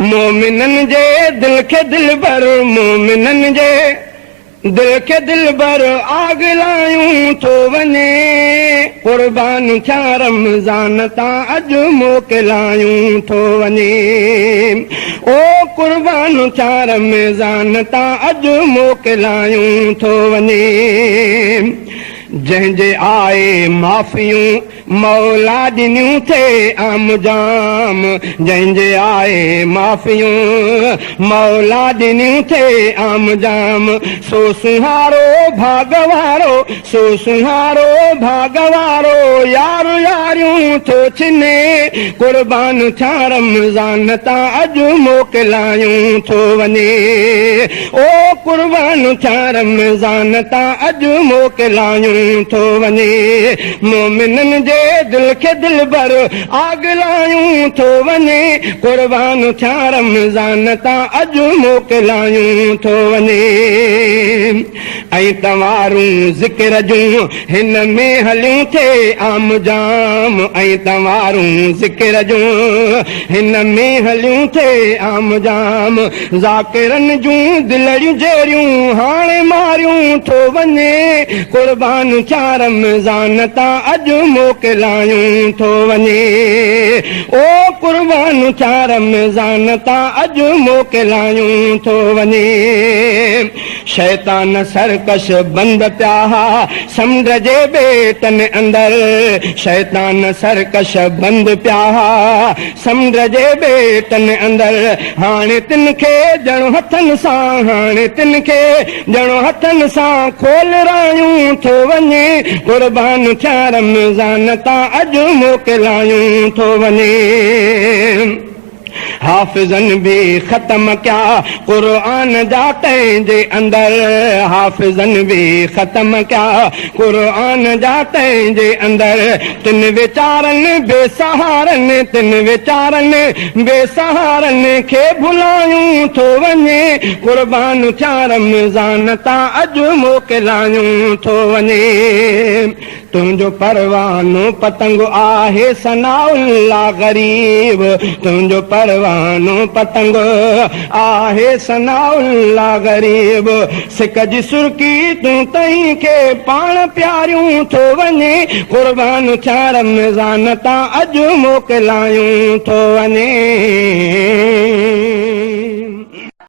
मोमिनन जे दिल खे दिल भर मोमिनन जे दिल खे दिल भर आग लायूं थो वञे कुर्बान थिया रमज़ान तां अॼु मोकिलायूं थो वञे ओ कुर्बान थिया रमज़ान तां अॼु मोकिलायूं थो वञे जंहिंजे आए माफ़ियूं मौला ॾिनियूं थे आम जाम जंहिंजे आए माफ़ियूं मौला ॾिनियूं थे आम जाम सो सुहारो भागवारो सो सुहारो भागवारो यार यारियूं थो छिने कुर्बान थिया रमज़ान तां अॼु मोकिलायूं थो वञे ओ कुर्बान थिया रमज़ान तां अॼु मोकिलायूं थो वञे मोमिनन जे दिल खे दिल भर आग लायूं थो वञे कुर्बान थिया रमज़ान तां अॼु मोकिलायूं थो वञे ऐं तवारूं ज़िक्र जूं हिन में हलियूं थे आम जाम ऐं तवारूं ज़िक्र जूं हिन में हलियूं थे आम जाम ज़ाकिरनि जूं दिलड़ियूं जहिड़ियूं हाणे मारियूं थो वञे कुर्बान थिया रमज़ान तां अॼु मोकिलायूं थो वञे ओ कुर्बान थिया रमज़ान तां अॼु मोकिलायूं थो वञे शैतान सरकश बंद पिया समुंड जे बेटनि अंदरि शैतान सरकश बंद पिया समुंड जे बेटनि अंदरि हाणे तिन खे ॼणो हथनि सां हाणे तिन खे ॼणो हथनि सां खोल रायूं थो वञे कुर्बान थिया रमज़ान तां अॼु मोकिलायूं थो वञे हाफ़िज़न भी ख़त्म क्या क़ुरान जा तंहिंजे अंदरि हाफ़िज़न भी ख़त्म क्या क़ुरान जा तंहिंजे अंदरि तिन वीचारनि बेसहारनि तिन वीचारनि बेसहारनि खे भुलायूं थो वञे कुर्बान थिया रमज़ान तां अॼु मोकिलायूं थो वञे तुंहिंजो परवानो पतंग आहे सनाउल्ला ग़रीब तुंहिंजो परवानो पतंग आहे सनाउल्ला ग़रीब सिक जी सुर्की तूं तई खे पाण प्यारियूं थो वञे कुर्बान थिया रमज़ान तां अॼु मोकिलायूं थो वञे